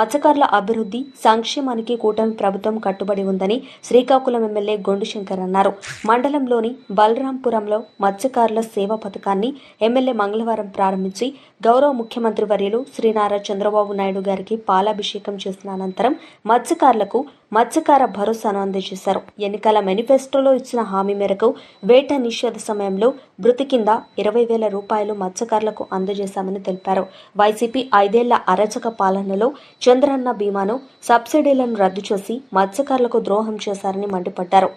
మత్స్యకారుల అభివృద్ధి సంక్షేమానికి కూటమి ప్రభుత్వం కట్టుబడి ఉందని శ్రీకాకుళం ఎమ్మెల్యే గొండు శంకర్ అన్నారు. మండలంలోని బలరాంపురంలో మత్స్యకారుల సేవా పథకాన్ని ఎమ్మెల్యే మంగళవారం ప్రారంభించి గౌరవ ముఖ్యమంత్రి వర్యులు శ్రీ నారా చంద్రబాబు నాయుడు గారికి పాలాభిషేకం చేసిన అనంతరం మత్స్యకారులకు మత్స్యకార భరోసాను అందజేశారు. ఎన్నికల మేనిఫెస్టోలో ఇచ్చిన హామీ మేరకు వేట నిషేధ సమయంలో భృతి కింద 20,000 రూపాయలు మత్స్యకారులకు అందజేశామని తెలిపారు. వైసీపీ 5 ఏళ్ల అరాచక పాలనలో చంద్రన్న బీమాను సబ్సిడీలను రద్దు చేసి మత్స్యకారులకు ద్రోహం చేశారని మండిపడ్డారు.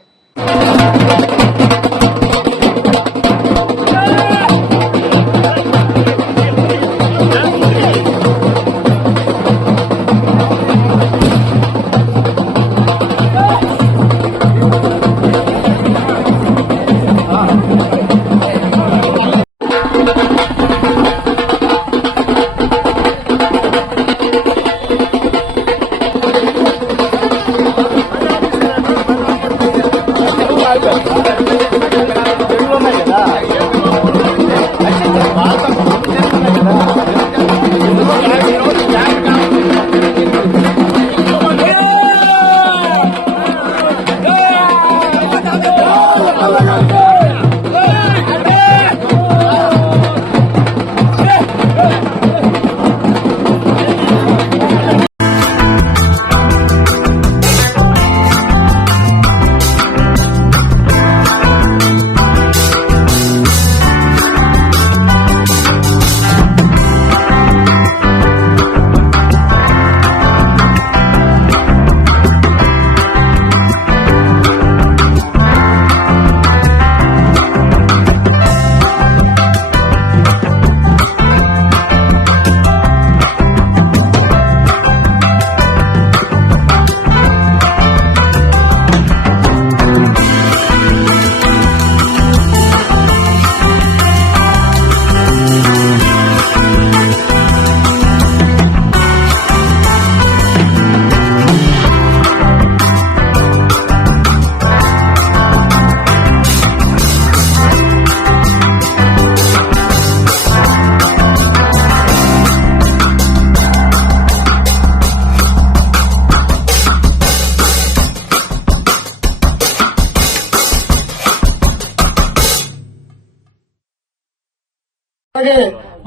అలాగే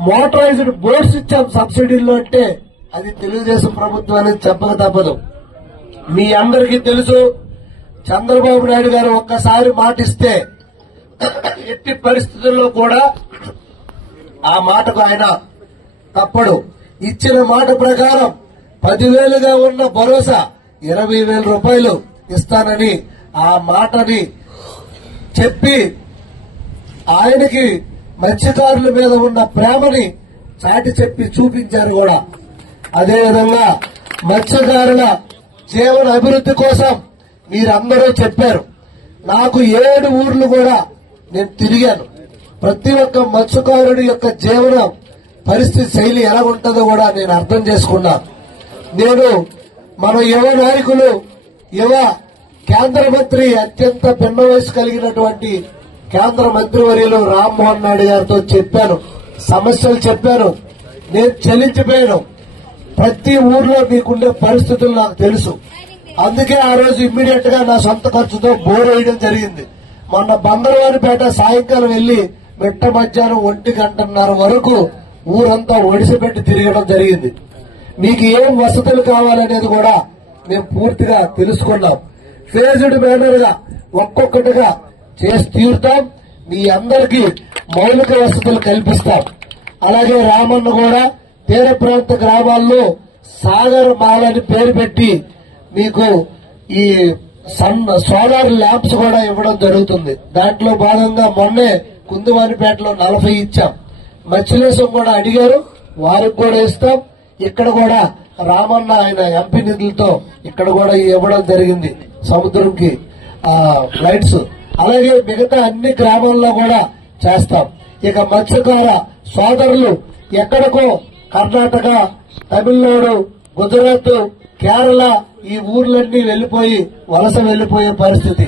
మోటరైజ్డ్ బోట్స్ ఇచ్చాం సబ్సిడీల్లో అంటే అది తెలుగుదేశం ప్రభుత్వానికి చెప్పక తప్పదు. మీ అందరికీ తెలుసు, చంద్రబాబు నాయుడు గారు ఒక్కసారి మాటిస్తే ఎట్టి పరిస్థితుల్లో కూడా ఆ మాటకు ఆయన తప్పడు. ఇచ్చిన మాట ప్రకారం 10,000గా ఉన్న భరోసా 20,000 రూపాయలు ఇస్తానని ఆ మాటని చెప్పి ఆయనకి మత్స్యకారుల మీద ఉన్న ప్రేమని చాటి చెప్పి చూపించారు కూడా. అదేవిధంగా మత్స్యకారుల జీవన అభివృద్ధి కోసం మీరందరూ చెప్పారు. నాకు 7 ఊర్లు కూడా నేను తిరిగాను. ప్రతి ఒక్క మత్స్యకారుడి యొక్క జీవన పరిస్థితి శైలి ఎలా ఉంటుందో కూడా నేను అర్థం చేసుకున్నాను. నేను మన యువ నాయకులు కేంద్ర మంత్రి అత్యంత భిన్న వయసు కలిగినటువంటి కేంద్ర మంత్రివర్యులు రామ్మోహన్ నాయుడు గారితో చెప్పాను, సమస్యలు చెప్పాను. నేను చెల్లించిపోయాను. ప్రతి ఊర్లో మీకుండే పరిస్థితులు నాకు తెలుసు. అందుకే ఆ రోజు ఇమ్మీడియట్ గా నా సొంత ఖర్చుతో బోర్ వేయడం జరిగింది. మొన్న బందరవారిపేట సాయంకాలం వెళ్లి మిట్ట మధ్యాహ్నం 1:30 వరకు ఊరంతా ఒడిసిపెట్టి తిరగడం జరిగింది. మీకు ఏం వసతులు కావాలనేది కూడా మేము పూర్తిగా తెలుసుకున్నాం. ఫేజ్డ్ మేనర్ గా ఒక్కొక్కటిగా చేసి తీరుతాం. మీ అందరికీ మౌలిక వసతులు కల్పిస్తాం. అలాగే రామన్న కూడా తీర ప్రాంత గ్రామాల్లో సాగర్ మాల్ అని పేరు పెట్టి మీకు ఈ సోలార్ ల్యాంప్స్ కూడా ఇవ్వడం జరుగుతుంది. దాంట్లో భాగంగా మొన్నే కుందువానిపేటలో 40 ఇచ్చాం. మత్స్యలేశం కూడా అడిగారు, వారికి కూడా ఇస్తాం. ఇక్కడ కూడా రామన్న ఆయన ఎంపీ నిధులతో ఇక్కడ కూడా ఇవ్వడం జరిగింది సముద్రంకి లైట్స్. అలాగే మిగతా అన్ని గ్రామాల్లో కూడా చేస్తాం. ఇక మత్స్యకార సోదరులు ఎక్కడికో కర్ణాటక, తమిళనాడు, గుజరాత్, కేరళ ఈ ఊర్లన్నీ వెళ్లిపోయి వలస వెళ్లిపోయే పరిస్థితి,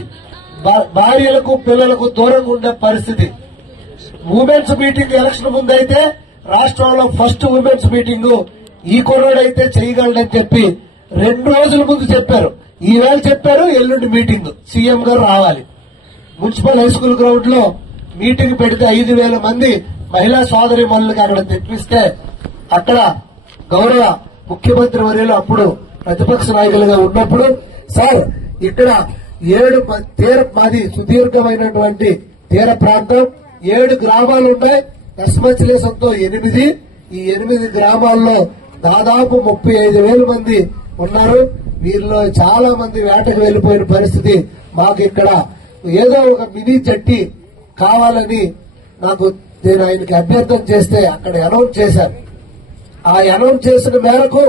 భార్యలకు పిల్లలకు దూరంగా ఉండే పరిస్థితి. ఉమెన్స్ మీటింగ్ ఎలక్షన్ ముందైతే రాష్ట్రంలో ఫస్ట్ ఉమెన్స్ మీటింగ్ ఈ కుర్రాడైతే చేయగలడని చెప్పి 2 రోజుల ముందు చెప్పారు. ఈవేళ చెప్పారు ఎల్లుండి మీటింగ్, సీఎం గారు రావాలి. మున్సిపల్ హై స్కూల్ గ్రౌండ్ లో మీటింగ్ పెడితే 5,000 మంది మహిళా సోదరి మనులకి అక్కడ తెప్పిస్తే అక్కడ గౌరవ ముఖ్యమంత్రి వర్యులు అప్పుడు ప్రతిపక్ష నాయకులుగా ఉన్నప్పుడు, సార్ ఇక్కడ 7 మాది సుదీర్ఘమైనటువంటి తీర ప్రాంతం, 7 గ్రామాలు ఉన్నాయి, దశమచలేసంతో 8. ఈ 8 గ్రామాల్లో దాదాపు 35,000 మంది ఉన్నారు. వీరిలో చాలా మంది వేటకు వెళ్లిపోయిన పరిస్థితి. మాకు ఇక్కడ ఏదో ఒక మినీ జట్టి కావాలని నేను ఆయనకి అభ్యర్థన చేస్తే అక్కడ అనౌన్స్ చేశారు. ఆ అనౌన్స్ చేసిన మేరకు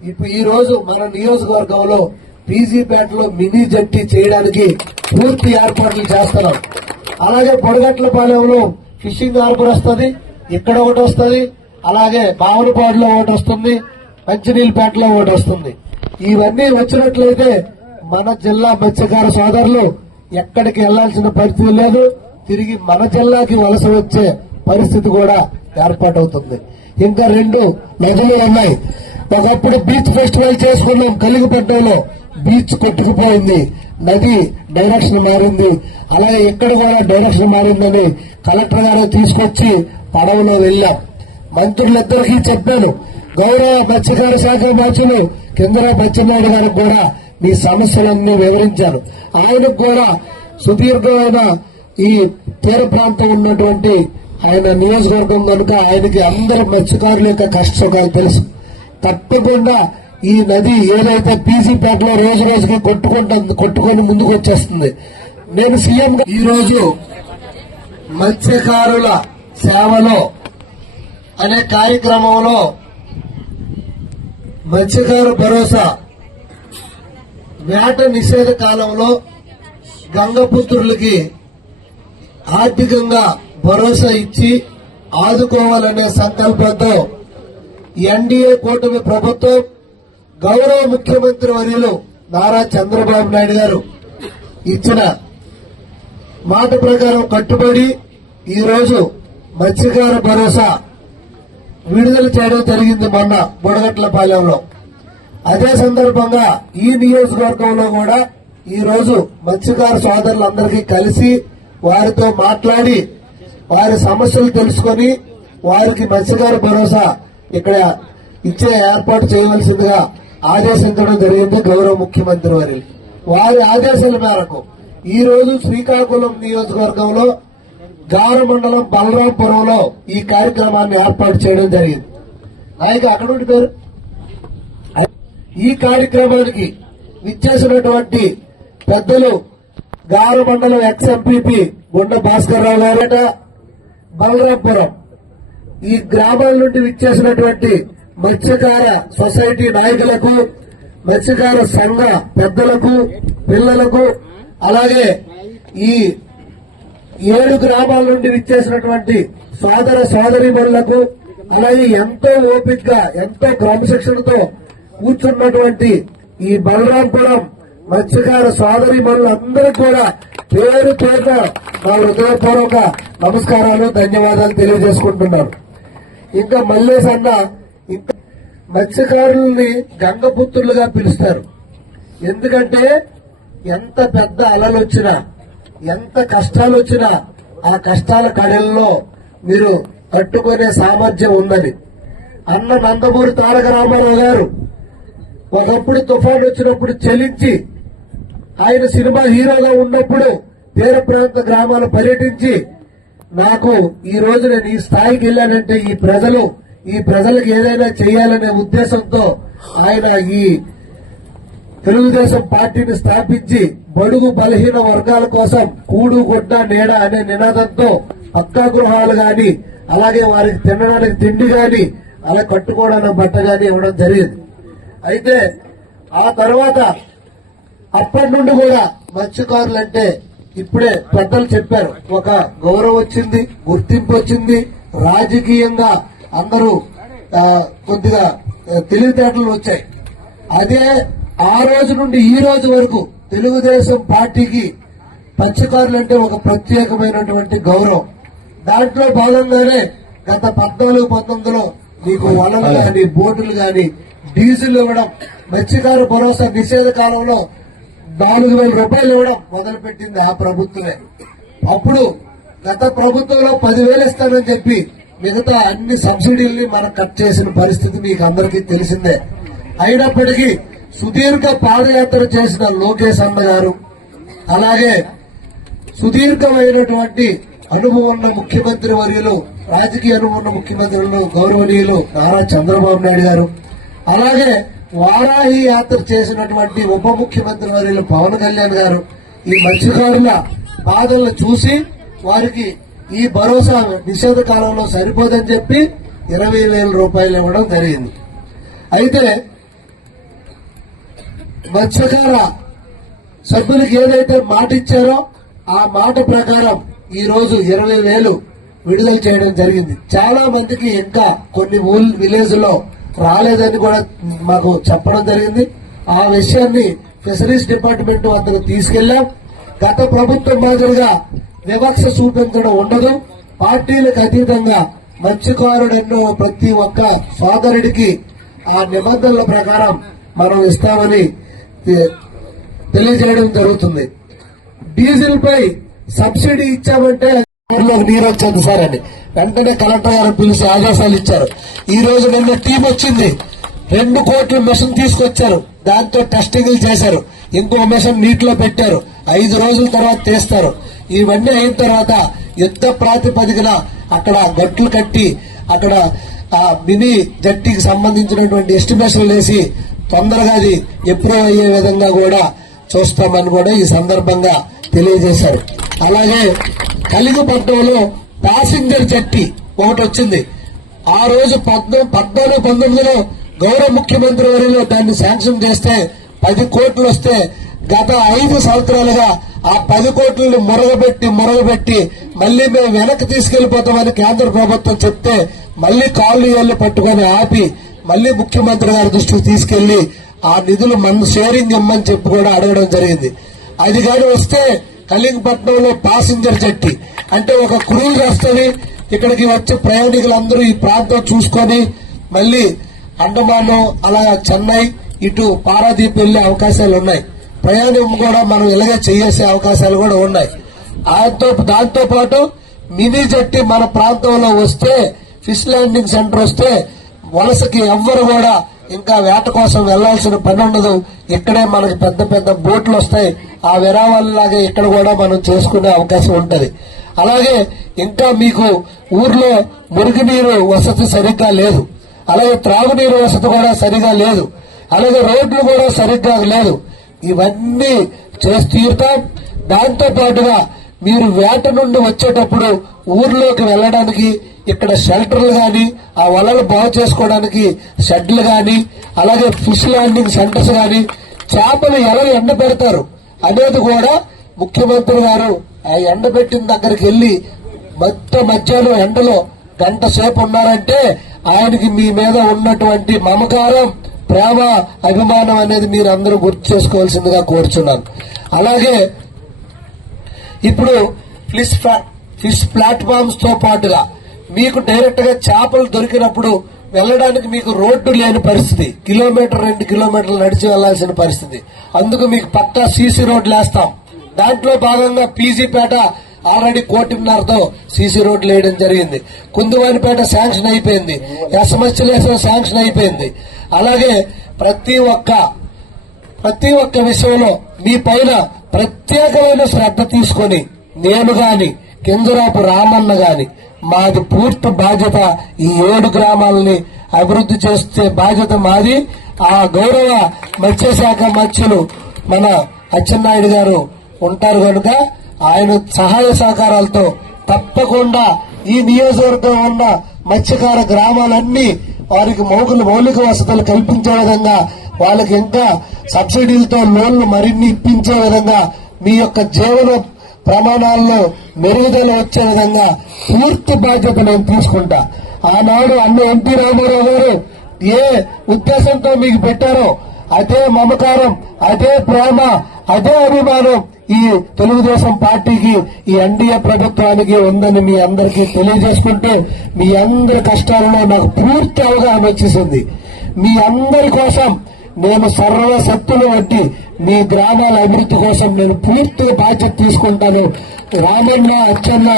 ఇప్పుడు ఈ రోజు మన నియోజకవర్గంలో పీజీపేటలో మినీ జట్టి చేయడానికి పూర్తి ఏర్పాట్లు చేస్తున్నాం. అలాగే బొడగట్లపాలెంలో ఫిషింగ్ హార్బర్ వస్తుంది, ఇక్కడ ఒకటి వస్తుంది, అలాగే బావనపాడులో ఒకటి వస్తుంది, మంచినీళ్ళపేటలో ఒకటి వస్తుంది. ఇవన్నీ వచ్చినట్లయితే మన జిల్లా మత్స్యకార సోదరులు ఎక్కడికి వెళ్లాల్సిన పరిస్థితి లేదు, తిరిగి మన జిల్లాకి వలస వచ్చే పరిస్థితి కూడా ఏర్పాటవుతుంది. ఇంకా 2 నదులు ఉన్నాయి. ఒకప్పుడు బీచ్ ఫెస్టివల్ చేసుకున్నాం, కలిగిపట్నంలో బీచ్ కొట్టుకుపోయింది, నది డైరెక్షన్ మారింది. అలాగే ఇక్కడ కూడా డైరెక్షన్ మారిందని కలెక్టర్ గారు తీసుకొచ్చి పడవలో వెళ్లాం. మంత్రులిద్దరికీ చెప్పాను, గౌరవ మత్స్యకార శాఖ మంత్రులు కిందరా బచ్చెన్నాయుడు గారికి కూడా మీ సమస్యలన్నీ వివరించాను. ఆయనకు కూడా సుదీర్ఘమైన ఈ తీర ప్రాంతం ఉన్నటువంటి ఆయన నియోజకవర్గం కనుక ఆయనకి అందరు మత్స్యకారుల యొక్క కష్ట సుఖాలు తెలుసు. తప్పకుండా ఈ నది ఏదైతే పీజీపేటలో రోజు రోజుకి కొట్టుకొని ముందుకు వచ్చేస్తుంది. నేను సీఎం ఈ రోజు మత్స్యకారుల సేవలో అనే కార్యక్రమంలో మత్స్యకారు భరోసా వేట నిషేధ కాలంలో గంగపుత్రులకి ఆర్థికంగా భరోసా ఇచ్చి ఆదుకోవాలనే సంకల్పంతో ఎన్డీఏ కూటమి ప్రభుత్వం గౌరవ ముఖ్యమంత్రి వర్యులు నారా చంద్రబాబు నాయుడు గారు ఇచ్చిన మాట ప్రకారం కట్టుబడి ఈ రోజు మత్స్యకార భరోసా విడుదల చేయడం జరిగింది మొన్న బుడగట్లపాలెంలో. అదే సందర్భంగా ఈ నియోజకవర్గంలో కూడా ఈ రోజు మత్స్యకార సోదరులందరికీ కలిసి వారితో మాట్లాడి వారి సమస్యలు తెలుసుకొని వారికి మత్స్యకార భరోసా ఇక్కడ ఇచ్చే ఏర్పాటు చేయవలసిందిగా ఆదేశించడం జరిగింది గౌరవ ముఖ్యమంత్రి వారి. వారి ఆదేశాల మేరకు ఈ రోజు శ్రీకాకుళం నియోజకవర్గంలో గార మండలం బలరాంపురంలో ఈ కార్యక్రమాన్ని ఏర్పాటు చేయడం జరిగింది. నాయకు అక్కడ ఉండి పేరు. ఈ కార్యక్రమానికి విచ్చేసినటువంటి పెద్దలు గార మండలం ఎక్స్ఎంపీపీ గుండ భాస్కర్ రావు గారట, బలరాంపురం ఈ గ్రామాల నుండి విచ్చేసినటువంటి మత్స్యకార సొసైటీ నాయకులకు, మత్స్యకార సంఘ పెద్దలకు, పిల్లలకు, అలాగే ఈ 7 గ్రామాల నుండి విచ్చేసినటువంటి సోదర సోదరీమణులకు, అలాగే ఎంతో ఓపికగా ఎంతో క్రమశిక్షణతో కూర్చున్నటువంటి ఈ బలరాంపురం మత్స్యకార సోదరీమణులందరికీ కూడా పేరు పేరున నా హృదయపూర్వక నమస్కారాలు, ధన్యవాదాలు తెలియజేసుకుంటున్నాను. ఇంకా మల్లేశ్ అన్న ఇంకా మత్స్యకారుల్ని గంగపుత్రులుగా పిలుస్తారు. ఎందుకంటే ఎంత పెద్ద అలలు వచ్చినా ఎంత కష్టాలు వచ్చినా ఆ కష్టాల కడల్లో మీరు తట్టుకునే సామర్థ్యం ఉందని అన్న నందమూరి తారక రామారావు గారు ఒకప్పుడు తుఫాను వచ్చినప్పుడు చలించి ఆయన సినిమా హీరోగా ఉన్నప్పుడు తీర ప్రాంత గ్రామాలు పర్యటించి నాకు ఈ రోజు నేను ఈ స్థాయికి వెళ్ళానంటే ఈ ప్రజలకు ఏదైనా చేయాలనే ఉద్దేశంతో ఆయన ఈ తెలుగుదేశం పార్టీని స్థాపించి బడుగు బలహీన వర్గాల కోసం కూడు గుడ్డ నీడ అనే నినాదంతో పక్కా గృహాలు గాని, అలాగే వారికి తినడానికి తిండి గాని, అలా కట్టుకోవడానికి బట్ట గాని ఇవ్వడం జరిగింది. అయితే ఆ తర్వాత అప్పటి నుండి కూడా మత్స్యకారులంటే ఇప్పుడే పెద్దలు చెప్పారు, ఒక గౌరవం వచ్చింది, గుర్తింపు వచ్చింది, రాజకీయంగా అందరూ కొద్దిగా తెలివితేటలు వచ్చాయి. అదే ఆ రోజు నుండి ఈ రోజు వరకు తెలుగుదేశం పార్టీకి మత్స్యకారులంటే ఒక ప్రత్యేకమైనటువంటి గౌరవం. దాంట్లో భాగంగానే గత 14-19లో మీకు వలలు గాని బోటులు గాని డీజిల్ ఇవ్వడం, మత్స్యకార భరోసా నిషేధ కాలంలో 4,000 రూపాయలు ఇవ్వడం మొదలుపెట్టింది ఆ ప్రభుత్వమే. అప్పుడు గత ప్రభుత్వంలో 10,000 ఇస్తానని చెప్పి మిగతా అన్ని సబ్సిడీల్ని మనం కట్ చేసిన పరిస్థితి మీకు అందరికీ తెలిసిందే. అయినప్పటికీ సుదీర్ఘ పాదయాత్ర చేసిన లోకేష్ అన్న గారు, అలాగే సుదీర్ఘమైనటువంటి అనుభవం ఉన్న ముఖ్యమంత్రి వర్యులు, రాజకీయ అనుభవం ఉన్న ముఖ్యమంత్రులు గౌరవనీయులు నారా చంద్రబాబు నాయుడు గారు, అలాగే వారాహి యాత్ర చేసినటువంటి ఉప ముఖ్యమంత్రి వర్యులు పవన్ కళ్యాణ్ గారు ఈ మత్స్యకారుల బాధలను చూసి వారికి ఈ భరోసా నిషేధ కాలంలో సరిపోదని చెప్పి 20,000 రూపాయలు ఇవ్వడం జరిగింది. అయితే మత్స్యకార సభ్యులకు ఏదైతే మాట ఇచ్చారో ఆ మాట ప్రకారం ఈ రోజు 20,000 విడుదల చేయడం జరిగింది. చాలా మందికి ఇంకా కొన్ని విలేజ్ లో రాలేదని కూడా మాకు చెప్పడం జరిగింది. ఆ విషయాన్ని ఫిషరీస్ డిపార్ట్మెంట్ వద్దకు తీసుకెళ్లాం. గత ప్రభుత్వం మాదిరిగా వివక్ష చూపించడం ఉండదు. పార్టీలకు అతీతంగా మత్స్యకారుడెన్నో ప్రతి ఒక్క సోదరుడికి ఆ నిబంధనల ప్రకారం మనం ఇస్తామని తెలియజేయడం జరుగుతుంది. డీజిల్ పై సబ్సిడీ ఇచ్చామంటే నీరు వచ్చింది సార్ అని వెంటనే కలెక్టర్ గారు పిలిచి ఆదేశాలు ఇచ్చారు. ఈ రోజు నిన్న టీం వచ్చింది, 2 కోట్ల మిషన్ తీసుకొచ్చారు. దాంతో టెస్టింగ్లు చేశారు. ఇంకో మిషన్ నీటిలో పెట్టారు. 5 రోజుల తర్వాత తీస్తారు. ఇవన్నీ అయిన తర్వాత యుద్ధ ప్రాతిపదికన అక్కడ గట్లు కట్టి అక్కడ ఆ మినీ జట్టికి సంబంధించినటువంటి ఎస్టిమేషన్లు వేసి తొందరగా అది ఎప్పుడో అయ్యే విధంగా కూడా చూస్తామని కూడా ఈ సందర్భంగా తెలియజేశారు. అలాగే కలిగిపట్నంలో ప్యాసింజర్ జట్టి ఒకటి వచ్చింది. ఆ రోజు 19 గౌరవ ముఖ్యమంత్రి వర్యులు దాన్ని శాంక్షన్ చేస్తే 10 కోట్లు వస్తే గత 5 సంవత్సరాలుగా ఆ 10 కోట్లను మురగబెట్టి మళ్లీ మేము వెనక్కి తీసుకెళ్లిపోతామని కేంద్ర ప్రభుత్వం చెప్తే మళ్లీ కాళ్ళు ఏళ్లు పట్టుకుని ఆపి మళ్లీ ముఖ్యమంత్రి గారి దృష్టికి తీసుకెళ్లి ఆ నిధులు మన షేరింగ్ ఇమ్మని చెప్పి కూడా అడగడం జరిగింది. అది కానీ వస్తే కలింగపట్నంలో ప్యాసింజర్ జట్టి అంటే ఒక క్రూజ్ వస్తుంది. ఇక్కడికి వచ్చే ప్రయాణికులందరూ ఈ ప్రాంతం చూసుకొని మళ్లీ అండమాను అలా చెన్నై ఇటు పారాదీప్ వెళ్లే అవకాశాలు ఉన్నాయి. ప్రయాణం కూడా మనం ఇలాగే చేసే అవకాశాలు కూడా ఉన్నాయి. దాంతో పాటు మినీ జట్టి మన ప్రాంతంలో వస్తే ఫిష్ ల్యాండింగ్ సెంటర్ వస్తే వలసకి ఎవ్వరు కూడా ఇంకా వేట కోసం వెళ్లాల్సిన పని ఉండదు. ఇక్కడే మనకి పెద్ద పెద్ద బోట్లు వస్తాయి. ఆ విరామాలలాగే ఇక్కడ కూడా మనం చేసుకునే అవకాశం ఉంటది. అలాగే ఇంకా మీకు ఊర్లో మురుగునీరు వసతి సరిగ్గా లేదు. అలాగే త్రాగునీరు వసతి కూడా సరిగా లేదు. అలాగే రోడ్లు కూడా సరిగ్గా లేదు. ఇవన్నీ చేసి తీరుతాం. దాంతో పాటుగా మీరు వేట నుండి వచ్చేటప్పుడు ఊర్లోకి వెళ్లడానికి ఇక్కడ షెల్టర్లు గాని ఆ వలలు బాగు చేసుకోవడానికి షెడ్లు గాని అలాగే ఫిష్ ల్యాండింగ్ సెంటర్స్ గాని చేపలు ఎలా ఎండ పెడతారు అనేది కూడా ముఖ్యమంత్రి గారు ఆ ఎండ పెట్టిన దగ్గరికి వెళ్లి మధ్యాహ్నం ఎండలో గంట సేపు ఉన్నారంటే ఆయనకి మీ మీద ఉన్నటువంటి మమకారం, ప్రేమ, అభిమానం అనేది మీరు అందరూ గుర్తు చేసుకోవాల్సిందిగా కోరుచున్నాను. అలాగే ఇప్పుడు ఫిష్ ప్లాట్ఫామ్స్ తో పాటుగా మీకు డైరెక్ట్ గా చేపలు దొరికినప్పుడు వెళ్లడానికి మీకు రోడ్డు లేని పరిస్థితి, 1-2 కిలోమీటర్లు నడిచి వెళ్లాల్సిన పరిస్థితి. అందుకు మీకు పక్కా సీసీ రోడ్లు వేస్తాం. దాంట్లో భాగంగా పీజీపేట ఆల్రెడీ 1.5 సీసీ రోడ్లు వేయడం జరిగింది. కుందువానిపేట శాంక్షన్ అయిపోయింది. ఎస్ఎంఎస్లేషన్ శాంక్షన్ అయిపోయింది. అలాగే ప్రతి ఒక్క విషయంలో మీ పైన ప్రత్యేకమైన శ్రద్ధ తీసుకొని నేను గాని కింజరాపు రామన్న గాని మాది పూర్తి బాధ్యత ఈ 7 గ్రామాలని అభివృద్ధి చేసే బాధ్యత మాది. ఆ గౌరవ మత్స్యశాఖ మత్స్యులు మన అచ్చెన్నాయుడు గారు ఉంటారు కనుక ఆయన సహాయ సహకారాలతో తప్పకుండా ఈ నియోజకవర్గం ఉన్న మత్స్యకార గ్రామాలన్నీ వారికి మౌలిక వసతులు కల్పించే విధంగా, వాళ్ళకి ఇంకా సబ్సిడీలతో లోన్లు మరిన్ని ఇప్పించే విధంగా, మీ యొక్క జీవన ప్రమాణాల్లో మెరుగుదల వచ్చే విధంగా పూర్తి బాధ్యత నేను తీసుకుంటా. ఆనాడు అన్న ఎన్టీ రామారావు గారు ఏ ఉద్దేశంతో మీకు పెట్టారో అదే మమకారం, అదే ప్రేమ, అదే అభిమానం ఈ తెలుగుదేశం పార్టీకి, ఈ ఎన్డీఏ ప్రభుత్వానికి ఉందని మీ అందరికీ తెలియజేసుకుంటూ, మీ అందరి కష్టాలలో నాకు పూర్తి అవగాహన వచ్చేసింది. మీ అందరి కోసం నేను సర్వశక్తులు బట్టి మీ గ్రామాల అభివృద్ధి కోసం నేను పూర్తిగా బాధ్యత తీసుకుంటాను. రామన్న, అచ్చన్న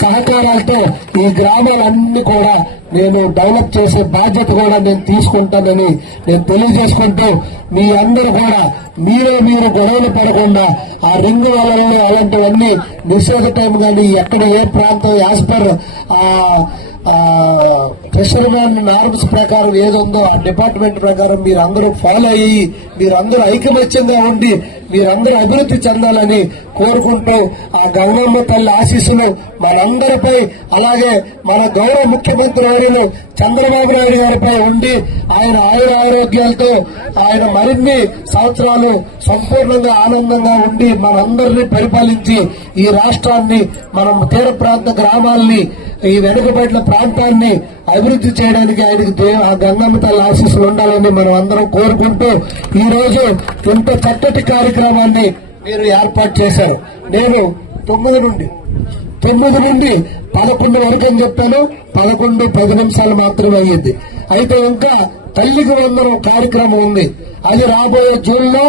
సహకారాలతో ఈ గ్రామాలన్నీ కూడా నేను డెవలప్ చేసే బాధ్యత కూడా నేను తీసుకుంటానని నేను తెలియజేసుకుంటూ, మీ అందరూ కూడా మీరు గొడవలు పడకుండా ఆ రింగ్ వలన అలాంటివన్నీ నిషేధ టైం కానీ ఎక్కడ ఏ ప్రాంతం యాజ్ పర్ ఫిషర్మెన్ నార్మ్స్ ప్రకారం ఏదుందో ఆ డిపార్ట్మెంట్ ప్రకారం మీరందరూ ఫాలో అయ్యి మీరందరూ ఐకమత్యంగా ఉండి మీరందరూ అభివృద్ధి చెందాలని కోరుకుంటూ, ఆ గంగమ్మ తల్లి ఆశీస్సులు మనందరిపై, అలాగే మన గౌరవ ముఖ్యమంత్రి వర్యులు చంద్రబాబు నాయుడు గారిపై ఉండి ఆయన ఆరోగ్యాలతో ఆయన మరిన్ని సంవత్సరాలు సంపూర్ణంగా ఆనందంగా ఉండి మనందరినీ పరిపాలించి ఈ రాష్ట్రాన్ని, మనం తీర ప్రాంత గ్రామాల్ని, ఈ వెనుకబడిన ప్రాంతాన్ని అభివృద్ధి చేయడానికి ఆయనకి ఆ గంగమ్మ తల్లి ఆశీస్సులు ఉండాలని మనం అందరం కోరుకుంటూ, ఈ రోజు ఇంత చక్కటి కార్యక్రమాన్ని మీరు ఏర్పాటు చేశారు. నేను 9 నుండి 11 వరకు అని చెప్పాను. 11-10 నిమిషాలు మాత్రమే అయ్యింది. అయితే ఇంకా తల్లికి వందనం కార్యక్రమం ఉంది. అది రాబోయే జూన్లో